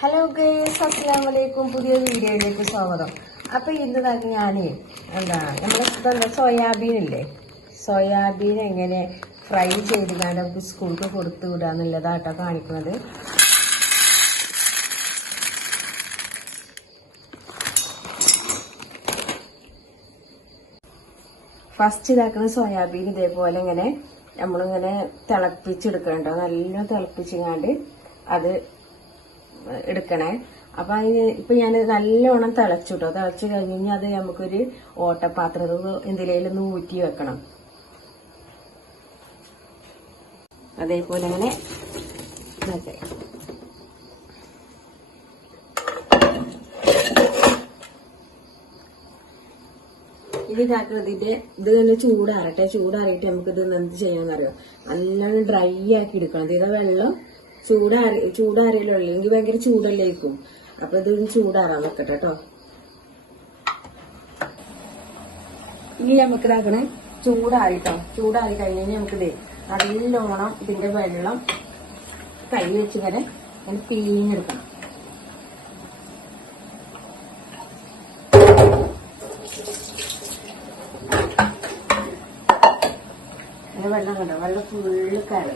Hello guys അസ്സാം വലൈക്കും പുതിയ വീഡിയോയിലേക്ക് സ്വാഗതം. അപ്പൊ ഇന്ന് തന്നെ ഞാനേ എന്താ നമ്മളെ എന്താ സോയാബീൻ ഇല്ലേ? സോയാബീൻ എങ്ങനെ ഫ്രൈ ചെയ്ത് ഞാൻ നമുക്ക് സ്കൂൾക്ക് കൊടുത്തു വിടാന്നുള്ളതാട്ടോ കാണിക്കുന്നത്. ഫസ്റ്റ് ഇതാക്കുന്ന സോയാബീൻ ഇതേപോലെ ഇങ്ങനെ നമ്മളിങ്ങനെ തിളപ്പിച്ചെടുക്കണ്ടോ നല്ല തിളപ്പിച്ചിങ്ങാണ്ട് അത് എടുക്കണേ. അപ്പൊ അതിന് ഇപ്പൊ ഞാൻ നല്ലോണം തിളച്ചു കേട്ടോ തിളച്ചു കഴിഞ്ഞു കഴിഞ്ഞാൽ അത് നമുക്കൊരു ഓട്ടപാത്രത്തിൽ എന്തിലേലും ഒന്ന് ഊറ്റി വെക്കണം. അതേപോലെ അങ്ങനെ ഇതാക്കി. ഇനി ഇതാക്കുന്നത് ഇതിന്റെ ഇത് തന്നെ ചൂടാറട്ടെ. ചൂടാറിയിട്ട് നമുക്ക് ഇത് എന്ത് ചെയ്യാന്നറിയോ നല്ലോണം ഡ്രൈ ആക്കി എടുക്കണം. ഇതാ വെള്ളം ചൂടാറി ചൂടാറിയല്ലോ അല്ലെങ്കിൽ ഭയങ്കര ചൂടല്ലേക്കും. അപ്പൊ ഇത് ചൂടാറാൻ വെക്കട്ടെ കേട്ടോ ഇനി നമുക്ക് ഇതാക്കണേ ചൂടാറിട്ടോ. ചൂടാറി കഴിഞ്ഞ് കഴിഞ്ഞാൽ നമുക്കിത് നല്ലോണം ഇതിന്റെ വെള്ളം കൈ വെച്ച് ഇങ്ങനെ ഒന്ന് പിഴിഞ്ഞെടുക്കണം വെള്ളം കണ്ടോ? വെള്ളം ഫുള്ള് കറി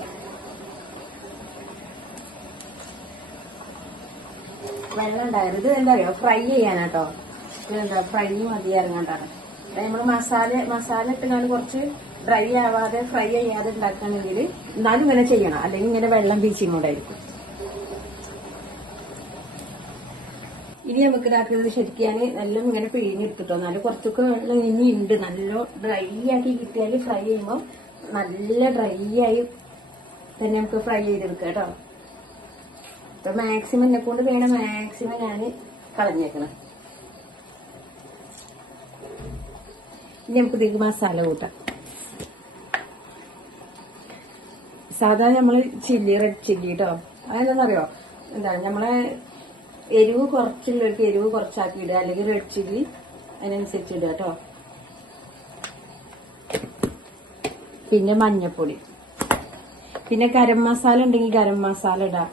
വെള്ളം ഇത് എന്താ പറയുക ഫ്രൈ ചെയ്യാനാട്ടോ. ഇതെന്താ ഫ്രൈ മതി ഇറങ്ങാണ്ടാണ് നമ്മൾ മസാല മസാല ഇട്ടുകൊണ്ട് കുറച്ച് ഡ്രൈ ആവാതെ ഫ്രൈ ചെയ്യാതെ ഉണ്ടാക്കുകയാണെങ്കിൽ എന്നാലും ഇങ്ങനെ ചെയ്യണം. അല്ലെങ്കിൽ ഇങ്ങനെ വെള്ളം പീച്ചിങ്ങോണ്ടായിരിക്കും ഇനി നമുക്ക് ഇതാക്കുന്നത് ശരിക്കാൻ നല്ല ഇങ്ങനെ പിഴിഞ്ഞെടുത്തിട്ടോ. നല്ല കുറച്ചൊക്കെ വെള്ളം ഇനി ഉണ്ട്. നല്ല ഡ്രൈ ആക്കി കിട്ടിയാൽ ഫ്രൈ ചെയ്യുമ്പോൾ നല്ല ഡ്രൈ ആയി തന്നെ നമുക്ക് ഫ്രൈ ചെയ്തെടുക്കാം കേട്ടോ. ഇപ്പൊ മാക്സിമം എന്നെ കൊണ്ട് വേണം മാക്സിമം ഞാൻ കളഞ്ഞേക്കണം. ഇനി നമുക്ക് ഇതിലേക്ക് മസാല കൂട്ടാം. സാധാരണ നമ്മൾ ചില്ലി റെഡ് ചില്ലി കേട്ടോ അതെന്താണെന്നറിയോ എന്താ നമ്മളെ എരിവ് കുറച്ചുള്ളവർക്ക് എരിവ് കുറച്ചാക്കി ഇടുക. അല്ലെങ്കിൽ റെഡ് ചില്ലി അതിനനുസരിച്ച് ഇടുക കേട്ടോ പിന്നെ മഞ്ഞപ്പൊടി. പിന്നെ ഗരം മസാല ഉണ്ടെങ്കിൽ ഗരം മസാല ഇടാം.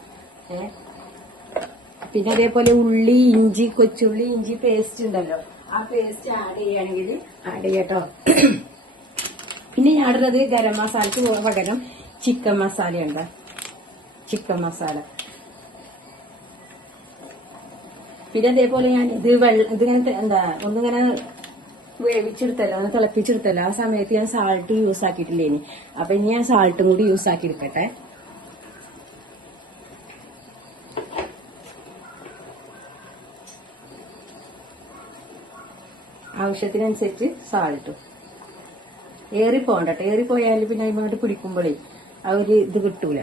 പിന്നെ അതേപോലെ ഉള്ളി ഇഞ്ചി കൊച്ചുള്ളി ഇഞ്ചി പേസ്റ്റ് ഉണ്ടല്ലോ. ആ പേസ്റ്റ് ആഡ് ചെയ്യുകയാണെങ്കിൽ ആഡ് ചെയ്യട്ടോ പിന്നെ ഞാൻ ഇടുന്നത് ഗരം മസാലയ്ക്ക് പകരം ചിക്കൻ മസാല ഉണ്ട് ചിക്കൻ മസാല. പിന്നെ അതേപോലെ ഞാൻ ഇത് വെള്ളം ഇതിങ്ങനെ എന്താ ഒന്നിങ്ങനെ വേവിച്ചെടുത്തല്ലോ ഒന്ന് തിളപ്പിച്ചെടുത്തല്ലോ. ആ സമയത്ത് ഞാൻ സാൾട്ട് യൂസ് ആക്കിയിട്ടില്ലേനി. അപ്പൊ ഇനി ഞാൻ സാൾട്ടും കൂടി യൂസ് ആക്കി എടുക്കട്ടെ. ആവശ്യത്തിനനുസരിച്ച് സാൾട്ടും ഏറി പോകണ്ടട്ടെ ഏറി പോയാൽ പിന്നെ അതിനോട്ട് പിടിക്കുമ്പോഴേ ആ ഒരു ഇത് കിട്ടൂല.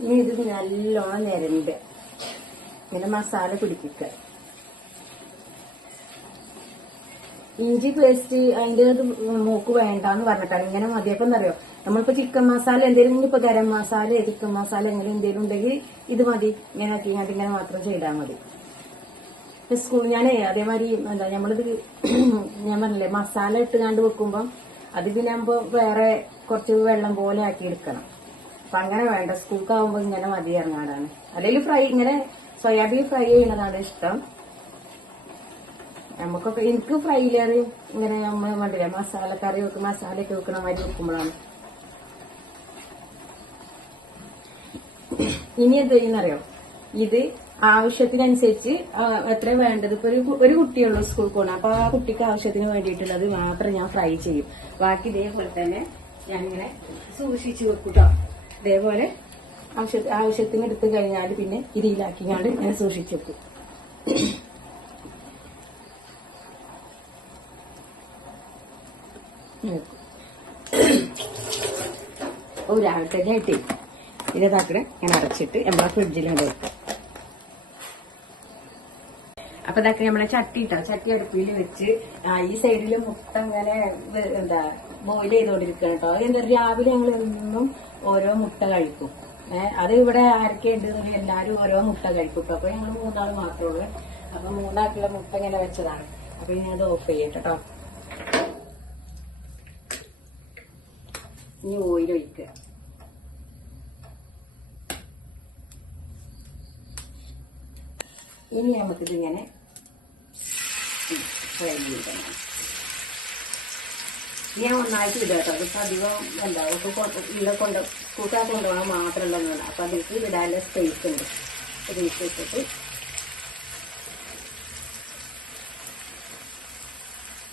ഇനി ഇത് നല്ലോണം നിരമ്പ്. പിന്നെ മസാല പിടിപ്പിക്കുക ഇഞ്ചി പേസ്റ്റ് അതിന്റെ മൂക്ക് വേണ്ടാന്ന് പറഞ്ഞിട്ടാണ് ഇങ്ങനെ മതിയപ്പം എന്നറിയോ നമ്മളിപ്പോ ചിക്കൻ മസാല എന്തെങ്കിലും ഇപ്പൊ ഗരം മസാല ചിക്കൻ മസാല എങ്ങനെ എന്തെങ്കിലും ഉണ്ടെങ്കിൽ ഇത് മതി. ഇങ്ങനെ ആക്കി ഇങ്ങനെ മാത്രം ചെയ്താൽ മതി. സ്കൂൾ ഞാനേ അതേമാതിരി എന്താ നമ്മളിത് ഞാൻ പറഞ്ഞില്ലേ മസാല ഇട്ടുകാണ്ട് വെക്കുമ്പം അത് പിന്നെ ആകുമ്പോ വേറെ കുറച്ച് വെള്ളം പോലെ ആക്കി എടുക്കണം. അപ്പൊ അങ്ങനെ വേണ്ട. സ്കൂക്കാവുമ്പോ ഇങ്ങനെ മതി ഇറങ്ങാടാണ് അല്ലെങ്കിൽ ഫ്രൈ ഇങ്ങനെ സോയാബീൻ ഫ്രൈ ചെയ്യണതാണ് ഇഷ്ടം. നമുക്കൊക്കെ എനിക്ക് ഫ്രൈ ഫ്രൈയിലേറെ ഇങ്ങനെ നമ്മൾ വേണ്ടില്ല മസാല കറി വെക്കും മസാലയൊക്കെ വെക്കണ മാതിരി വെക്കുമ്പോഴാണ് ഇനി എന്ത് ചെയ്യുന്നറിയോ? ഇത് ആവശ്യത്തിനനുസരിച്ച് എത്ര വേണ്ടത്? ഇപ്പൊ ഒരു ഒരു സ്കൂൾ പോകണം അപ്പൊ ആ കുട്ടിക്ക് ആവശ്യത്തിന് വേണ്ടിയിട്ടുള്ളത് മാത്രം ഞാൻ ഫ്രൈ ചെയ്യും. ബാക്കി ഇതേപോലെ തന്നെ ഞാനിങ്ങനെ സൂക്ഷിച്ചു വെക്കൂട്ടോ. കേട്ടോ ഇതേപോലെ ആവശ്യ ആവശ്യത്തിന് എടുത്തു കഴിഞ്ഞാൽ പിന്നെ ഇതിലാക്കിങ്ങാണ്ട് ഞാൻ സൂക്ഷിച്ചു വെക്കും. ആയിട്ടേ ഇതാക്കണ ഞാൻ അരച്ചിട്ട് നമ്മളെ ഫ്രിഡ്ജിലുണ്ട് വെക്കാം അപ്പൊ ഇതാക്കി നമ്മളെ ചട്ടി ഇട്ടോ. ചട്ടി അടുപ്പിൽ വെച്ച് ഈ സൈഡിൽ മുട്ട ഇങ്ങനെ എന്താ ബോയിൽ ചെയ്തോണ്ടിരിക്കണം കേട്ടോ. എന്താ രാവിലെ ഞങ്ങൾ എന്നും ഓരോ മുട്ട കഴിക്കും. അത് ഇവിടെ ആരൊക്കെ ഉണ്ട് എല്ലാരും ഓരോ മുട്ട കഴിക്കും അപ്പൊ ഞങ്ങൾ മൂന്നാൾ മാത്രമേ ഉള്ളൂ. അപ്പൊ മൂന്നാക്കുള്ള മുട്ട ഇങ്ങനെ വെച്ചതാണ്. അപ്പൊ ഇനി അത് ഓഫ് ചെയ്യട്ടെ ഇനി ഓയിൽ ഒഴിക്കുക ഇനി നമുക്കിതിങ്ങനെ ഫ്രൈ ഞാൻ ഒന്നായിട്ട് വിടാട്ടോ അതിപ്പോൾ അധികം എന്താ ഇവിടെ കൊണ്ട് കൂട്ടാൻ കൊണ്ടുപോകാൻ മാത്രമല്ല എന്നാണ് അപ്പൊ അതിലേക്ക് വിടാനുള്ള സ്പേസ് ഉണ്ട് സ്പേസ് വെച്ചിട്ട്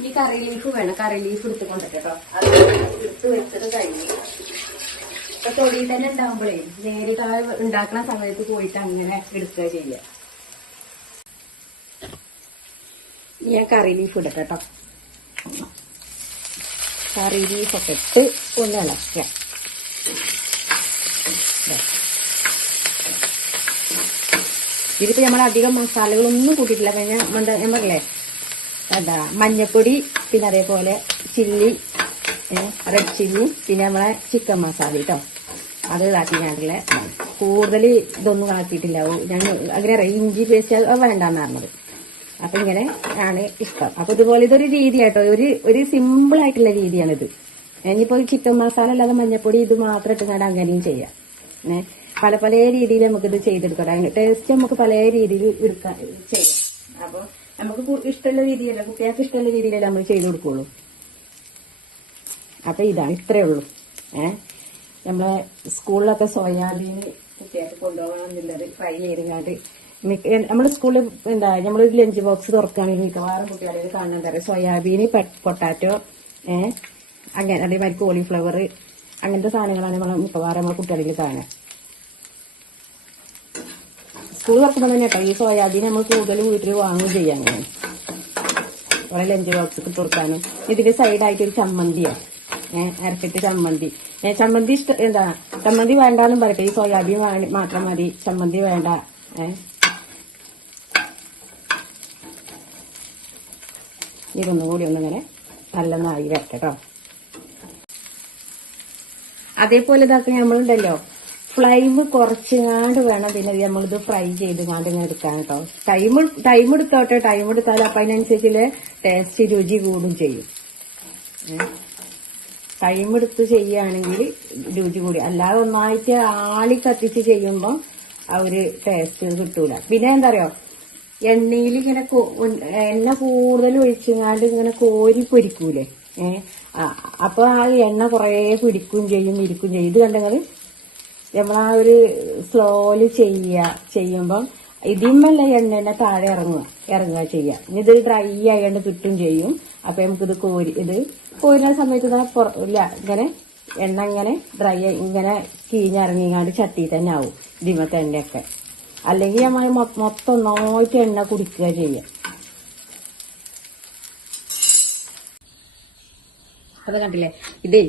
ഈ കറി ലീഫ് വേണം കറി ലീഫ് എടുത്ത് കൊണ്ടിട്ടോ അത് തൊടിയിൽ തന്നെ ഉണ്ടാകുമ്പോഴേ നേരിട്ട് ആ ഉണ്ടാക്കുന്ന സമയത്ത് പോയിട്ട് അങ്ങനെ എടുക്കുക ചെയ്യ. ഞാൻ കറി ലീഫ് ഇടട്ടെ കേട്ടോ കറി ലീഫൊക്കെ ഇട്ട് ഒന്ന് ഇളക്കാം. ഇതിപ്പോ നമ്മൾ അധികം മസാലകളൊന്നും കൂട്ടിയിട്ടില്ല. പിന്നെ ഞാൻ പറഞ്ഞില്ലേ? എന്താ മഞ്ഞപ്പൊടി പിന്നെ അതേപോലെ ചില്ലി റെഡ് ചില്ലി പിന്നെ നമ്മളെ ചിക്കൻ മസാല കേട്ടോ അത് ഇതാക്കിയിട്ടുള്ള കൂടുതൽ ഇതൊന്നും ആക്കിയിട്ടില്ല ഞങ്ങൾ അങ്ങനെ റേഞ്ച് പേസ്റ്റ് വേണ്ടാന്ന് പറഞ്ഞത്. അപ്പൊ ഇങ്ങനെ ആണ് ഇഷ്ടം. അപ്പൊ ഇതുപോലെ ഇതൊരു രീതിയാട്ടോ. ഒരു ഒരു സിമ്പിൾ ആയിട്ടുള്ള രീതിയാണിത്. ഇനിയിപ്പോ ചിക്കൻ മസാല അല്ലാതെ മഞ്ഞപ്പൊടി ഇത് മാത്രം ഇട്ടുകൊണ്ട് അങ്ങനെയും ചെയ്യാം. ഏ പല പല രീതിയിൽ നമുക്കിത് ചെയ്തെടുക്കാം. ടേസ്റ്റ് നമുക്ക് പല രീതിയിൽ എടുക്കാൻ ചെയ്യാം. അപ്പോൾ നമുക്ക് ഇഷ്ടമുള്ള രീതിയല്ല കുട്ടികൾക്ക് ഇഷ്ടമുള്ള രീതിയിലല്ല നമ്മൾ ചെയ്ത് കൊടുക്കുള്ളൂ. അപ്പൊ ഇതാണ് ഇത്രേ ഉള്ളൂ. ഏ നമ്മളെ സ്കൂളിലൊക്കെ സോയാബീൻ കുട്ടികൾക്ക് കൊണ്ടുപോകണമെന്നുള്ളത് ഫ്രൈ ചെയ്തുകൊണ്ട് നമ്മുടെ സ്കൂളിൽ എന്താ നമ്മൾ ലഞ്ച് ബോക്സ് തുറക്കുകയാണെങ്കിൽ മിക്കവാറും കുട്ടികളിൽ കാണാൻ തരാം സോയാബീൻ പൊട്ടാറ്റോ ഏ അങ്ങനെ അതേമാതിരി കോളിഫ്ലവർ അങ്ങനത്തെ സാധനങ്ങളാണ് നമ്മൾ മിക്കവാറും നമ്മളെ കുട്ടികളിൽ കാണുക. സ്കൂൾ തുറക്കുമ്പോൾ തന്നെ കേട്ടോ ഈ സോയാബീൻ നമ്മൾ കൂടുതൽ വീട്ടിൽ വാങ്ങുകയും ചെയ്യാം കുറെ ലഞ്ച് ബോക്സ് തുറക്കാനും. ഇതിന്റെ സൈഡായിട്ട് ഒരു ചമ്മന്തിയാണ് ഏഹ് അരച്ചിട്ട് ചമ്മന്തി. ഏഹ് ചമ്മന്തി ഇഷ്ട എന്താ ചമ്മന്തി വേണ്ടാന്നും പറയട്ടെ. ഈ സോയാബീൻ മാത്രം മതി. ചമ്മന്തി വേണ്ട. ഏഹ് ഇതൊന്നും കൂടി ഒന്നിങ്ങനെ നല്ലെന്നായി വരട്ടെ കേട്ടോ അതേപോലെ ഇതാക്കി നമ്മളുണ്ടല്ലോ. ഫ്ലൈമ് കുറച്ചുകാണ്ട് വേണം. പിന്നെ നമ്മളിത് ഫ്രൈ ചെയ്ത് കാണ്ട് എടുക്കാൻ കേട്ടോ ടൈം ടൈം എടുത്തോട്ടെ ടൈം എടുത്താൽ അപ്പൊ അതിനനുസരിച്ചുള്ള ടേസ്റ്റ് രുചി കൂടും ചെയ്യും. ടൈം എടുത്ത് ചെയ്യുകയാണെങ്കിൽ രുചി കൂടി. അല്ലാതെ ഒന്നായിട്ട് ആളി കത്തിച്ച് ചെയ്യുമ്പോൾ ആ ഒരു ടേസ്റ്റ് കിട്ടൂല. പിന്നെ എന്താ അറിയോ എണ്ണയിൽ ഇങ്ങനെ എണ്ണ കൂടുതൽ ഒഴിച്ചങ്ങാണ്ട് ഇങ്ങനെ കോരി പൊരിക്കൂലേ? ഏ? ആ, അപ്പൊ ആ എണ്ണ കുറേ പിടിക്കും ചെയ്യും ഇരിക്കും ചെയ്യും. ഇത് കണ്ടെങ്കിൽ നമ്മളാ ഒരു സ്ലോൽ ചെയ്യുക ചെയ്യുമ്പം ഇതിന്മല്ല എണ്ണ താഴെ ഇറങ്ങുക ഇറങ്ങുക ചെയ്യുക. ഇത് ഡ്രൈ ആയതുകൊണ്ട് കിട്ടും ചെയ്യും. അപ്പൊ നമുക്കിത് കോരി ഇത് കോരുന്ന സമയത്ത് ഇല്ല ഇങ്ങനെ എണ്ണ ഇങ്ങനെ ഡ്രൈ ഇങ്ങനെ കീഞ്ഞിറങ്ങിങ്ങാണ്ട് ചട്ടി തന്നെ ആവും ഇതിമത്തെ എണ്ണയൊക്കെ അല്ലെങ്കിൽ നമ്മൾ മൊത്തം ഒന്നായിട്ട് എണ്ണ കുടിക്കുക ചെയ്യാം. അത് കണ്ടില്ലേ? ഇതേ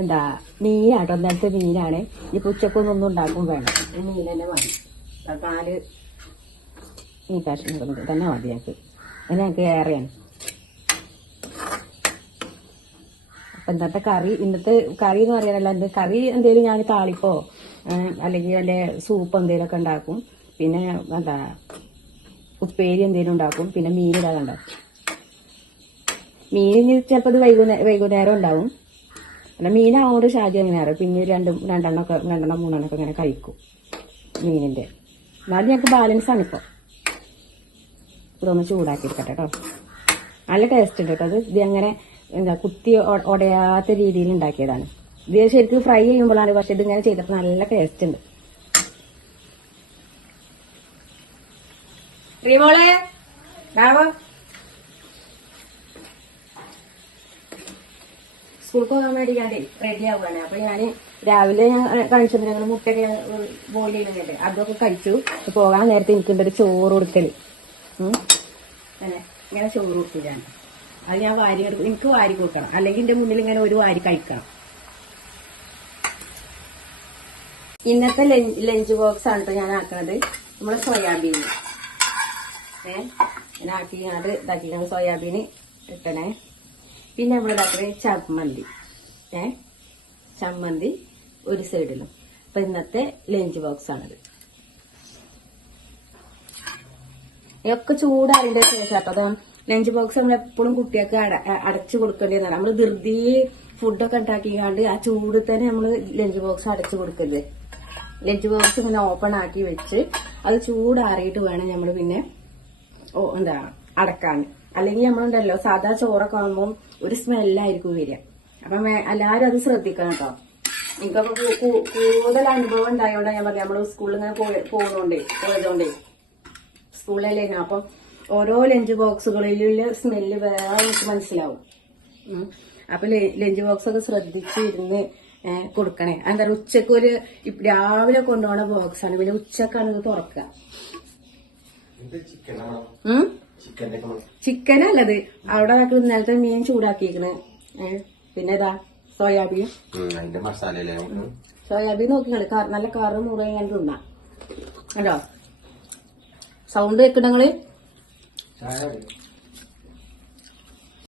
എന്താ മീനാട്ടോ ഇന്നലത്തെ മീനാണ്. ഇപ്പൊ ഉച്ചക്കൊന്നും ഉണ്ടാക്കും വേണം മീൻ തന്നെ മതി. നാല് ഈ കഷ്ണം തന്നെ മതി ഞങ്ങൾക്ക് ഞങ്ങൾക്ക് ഏറെയാണ് അപ്പൊ ഇന്നത്തെ കറി ഇന്നത്തെ കറി എന്ന് പറയാനല്ല എന്ത് കറി എന്തേലും ഞാൻ താളിപ്പോ അല്ലെങ്കിൽ വല്ല സൂപ്പ് എന്തെങ്കിലുമൊക്കെ ഉണ്ടാക്കും. പിന്നെ എന്താ ഉപ്പേരി എന്തേലും ഉണ്ടാക്കും. പിന്നെ മീനിടാതെ ഉണ്ടാക്കും മീനിന് ചിലപ്പോൾ ഇത് വൈകുന്നേരം വൈകുന്നേരം ഉണ്ടാവും. അല്ല മീനാവുകൊണ്ട് ഷാജി അങ്ങനെ അറിയാം പിന്നെ രണ്ടും രണ്ടെണ്ണമൊക്കെ രണ്ടെണ്ണം മൂന്നെണ്ണമൊക്കെ ഇങ്ങനെ കഴിക്കും മീനിന്റെ. എന്നാലും ഞങ്ങൾക്ക് ബാലൻസ് ആണ് ഇപ്പോൾ ഇതൊന്ന് ചൂടാക്കി എടുക്കട്ടെ കേട്ടോ നല്ല ടേസ്റ്റ് ഉണ്ട് കേട്ടോ അത് ഇത് അങ്ങനെ എന്താ കുത്തി ഉടയാത്ത രീതിയിൽ ഉണ്ടാക്കിയതാണ്. ഇത് ശരിക്കും ഫ്രൈ ചെയ്യുമ്പോഴാണ് പക്ഷെ ഇത് ഇങ്ങനെ ചെയ്തപ്പോൾ നല്ല ടേസ്റ്റ് ഉണ്ട്. സ്കൂൾക്ക് പോകാൻ വേണ്ടി ഞാൻ റെഡി ആവുകയാണ്. അപ്പൊ ഞാൻ രാവിലെ ഞാൻ കാണിച്ചത് ഞങ്ങൾ മുട്ടയൊക്കെ ബോയിൽ ചെയ്യുന്നുണ്ട് അതൊക്കെ കഴിച്ചു. പോകാൻ നേരത്തെ എനിക്കുണ്ട് ഒരു ചോറ് കൊടുക്കൽ. ഇങ്ങനെ ചോറ് കൊടുത്തില്ലാണ് അത് ഞാൻ വാരി എടുക്കും. എനിക്ക് വാരി കൊടുക്കണം. അല്ലെങ്കിൽ എന്റെ മുന്നിൽ ഇങ്ങനെ ഒരു വാരി കഴിക്കണം. ഇന്നത്തെ ലഞ്ച് ബോക്സ് ആണ് ട്ടോ ഞാൻ ആക്കുന്നത് നമ്മളെ സോയാബീൻ ഏ? ഞാൻ ആക്കി ഇതാക്കി സോയാബീൻ ഇട്ടണേ. പിന്നെ നമ്മൾ ഇതാക്കുന്നത് ചമ്മന്തി. ഏ? ചമ്മന്തി ഒരു സൈഡിലും. അപ്പൊ ഇന്നത്തെ ലഞ്ച് ബോക്സ് ആണത്. ഒക്കെ ചൂടാറിന്റെ ശേഷം അപ്പൊ ലഞ്ച് ബോക്സ് നമ്മൾ എപ്പോഴും കുട്ടികൾക്ക് അടച്ചു കൊടുക്കേണ്ടതാണ്. നമ്മൾ ധൃതി ഫുഡൊക്കെ ഉണ്ടാക്കിക്കാണ്ട് ആ ചൂട് തന്നെ നമ്മൾ ലഞ്ച് ബോക്സ് അടച്ചു കൊടുക്കരുത്. ലഞ്ച് ബോക്സ് ഇങ്ങനെ ഓപ്പൺ ആക്കി വെച്ച് അത് ചൂടാറിയിട്ട് വേണം നമ്മൾ പിന്നെ എന്താ അടക്കാൻ. അല്ലെങ്കിൽ നമ്മളുണ്ടല്ലോ സാധാ ചോറൊക്കെ ആകുമ്പോൾ ഒരു സ്മെല്ലായിരിക്കും വരിക. അപ്പം എല്ലാവരും അത് ശ്രദ്ധിക്കണം കേട്ടോ. എനിക്കപ്പോ കൂടുതൽ അനുഭവം ഉണ്ടായോണ്ടാ ഞാൻ പറയാം നമ്മൾ സ്കൂളിൽ ഇങ്ങനെ പോയതുകൊണ്ടേ പോയതുകൊണ്ടേ സ്കൂളിലല്ലേ അപ്പം ഓരോ ലഞ്ച് ബോക്സുകളിലുള്ള സ്മെല്ല് വേറെ നമുക്ക് മനസ്സിലാവും. അപ്പൊ ലഞ്ച് ബോക്സ് ഒക്കെ ശ്രദ്ധിച്ചിരുന്ന് കൊടുക്കണേ. എന്താ പറയുക ഉച്ചയ്ക്ക് ഒരു രാവിലെ കൊണ്ടുപോണ ബോക്സ് ആണ് പിന്നെ ഉച്ചക്കാണ് ഇത് തുറക്കുക. ചിക്കനല്ലത് ചിക്കൻ അല്ലത് അവിടെ ആക്കി ഇന്നലത്തെ മീൻ ചൂടാക്കിക്കണ് പിന്നെ ഇതാ സോയാബീൻ. സോയാബീൻ നോക്കിങ്ങൾ നല്ല കറ് മുറ ഞാൻ തിന്നാം. കണ്ടോ? സൗണ്ട് വെക്കണങ്ങൾ 加幺零